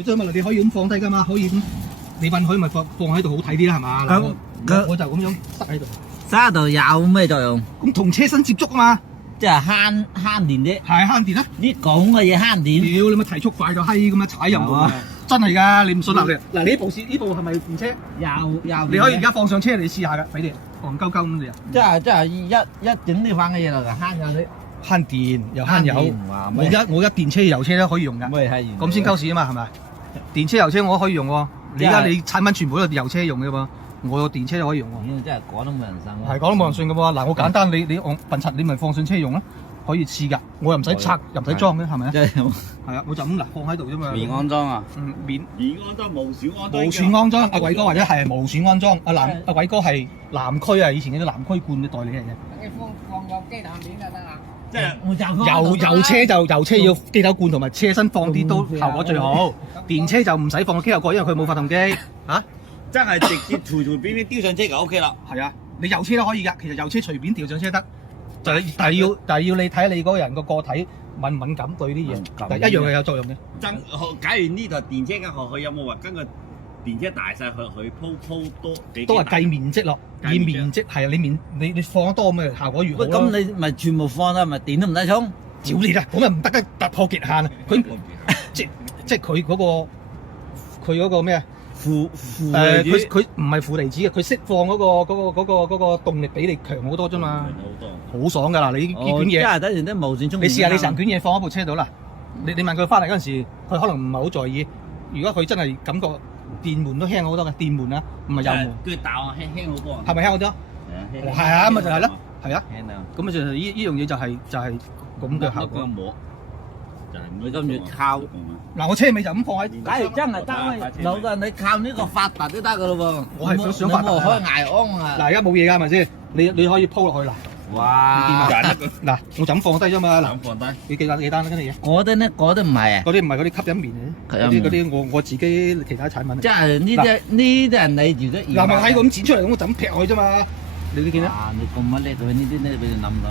佢將物你可以咁放低㗎嘛，可以咁你允許咪放喺度好睇啲啦，係嘛？嗱，我就咁樣塞喺度。塞喺度有咩作用？咁同車身接觸啊嘛，即係慳電啫。係慳電啦。呢咁嘅嘢慳電。屌你咪提速快到閪咁樣踩入去，真係㗎！你唔信啊？你嗱，你呢部係咪電車？有。你可以而家放上車你試下㗎，俾你戇鳩鳩咁你啊！即係一整呢款嘅嘢嚟㗎，慳咗啲。慳電又慳油，我而家電車油車都可以用㗎，咁先鳩屎啊嘛，係咪？電車油車我都可以用喎，你產品全部都係油車用嘅喎，我個電車都可以用喎。真係講都冇人信。係講都冇人信嘅喎，嗱我簡單，你笨柒你咪放上車用啦，可以試㗎，我又唔使拆又唔使裝嘅，係咪啊？係啊，我就咁嗱放喺度啫嘛。免安裝啊？免安裝無損安裝。無損安裝，阿偉哥或者係無損安裝，阿偉哥係南區啊，以前嗰啲南區冠嘅代理嚟嘅。你放個機頭面就得啦。即係油車要機頭罐同埋車身放啲都效果最好，電車就唔使放個機頭蓋，因為佢冇發動機嚇。真係直接隨便丟上車就 OK 啦。係啊，你油車都可以㗎，其實油車隨便調上車得，但係要你睇你嗰個人個體敏唔敏感對啲嘢，但一樣係有作用嘅。假如呢台電車嘅佢有冇話根據電車大細去鋪多幾？都係計面積咯，以面積係啊，你放得多咁嘅效果越好咯。咁你咪全部放啦，咪電都唔使充。屌你啦，咁又唔得嘅，突破極限啊！佢即係佢嗰個咩啊？佢唔係負離子嘅，佢釋放嗰個動力比你強好多啫嘛，好爽㗎啦！你呢卷嘢，即係等於啲無線充電。你試下你成卷嘢放喺部車度啦，你問佢翻嚟嗰陣時，佢可能唔係好在意。如果佢真係感覺電門都輕好多嘅，電門啊，唔係油門。佢大輕好多啊。係咪輕好多？係啊，咪就係咯，係啊。輕啊！咁啊就呢樣嘢就係咁嘅效果。你跟住靠嗱，我車尾就咁放喺。假如真係得，老實你靠呢個發達都得噶咯喎。我係想發達。開艾安啊！嗱，而家冇嘢㗎，係咪先？你可以鋪落去嗱。哇！嗱，我就咁放低啫嘛。嗱，放低。你幾單嗰啲嘢？嗰啲咧，嗰啲唔係啊。嗰啲唔係嗰啲吸引棉嘅，嗰啲我自己其他產品。即係呢啲係你自己。嗱，咪喺咁剪出嚟，咁我就咁劈落去啫嘛。你見啦？你咁乜叻到呢啲咧俾你諗到？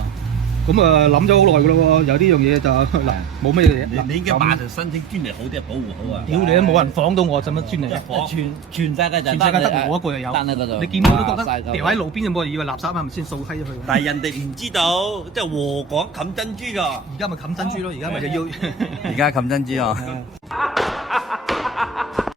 咁啊諗咗好耐㗎咯喎，有呢樣嘢就嗱冇咩嘢。你應該馬上申請專利好啲，保護好啊！屌你都冇人仿到我，使乜專利？全世界就得我一個就有。你見到都覺得掉喺路邊有冇人以為垃圾啊？咪先掃閪咗佢。但係人哋唔知道，即係禾稈冚珍珠㗎。而家咪冚珍珠咯，而家咪就要。而家冚珍珠啊！